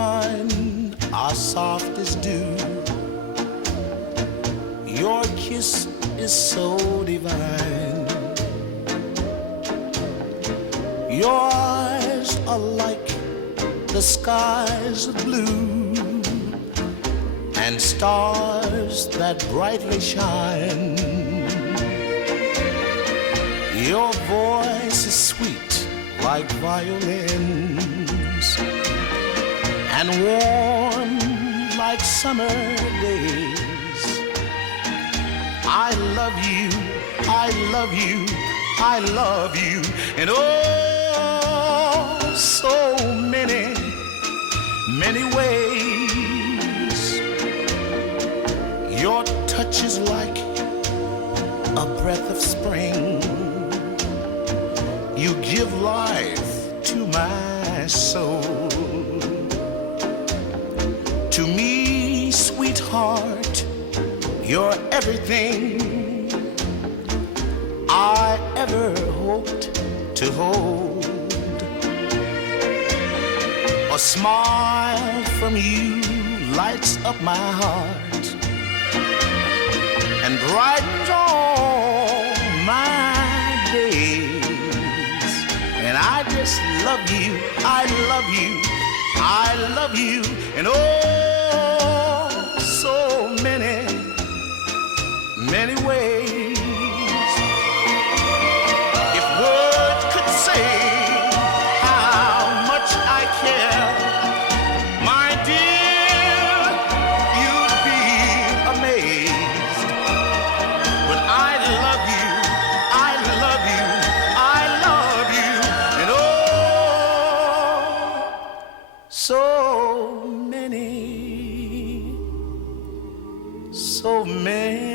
mine are soft as dew. Your kiss is so divine. Your eyes are like the skies of blue and stars that brightly shine. Your voice is sweet like violins and warm like summer days. I love you, I love you, I love you, and oh, so many, many ways. Your touch is like a breath of spring. You give life to my soul. To me, sweetheart, you're everything I ever hoped to hold. A smile from you lights up my heart and brightens all my days. And I just love you, I love you, I love you, and oh, so many, many ways. If words could say how much I care, my dear, you'd be amazed. But I love you, I love you, I love you, and oh, so many, so many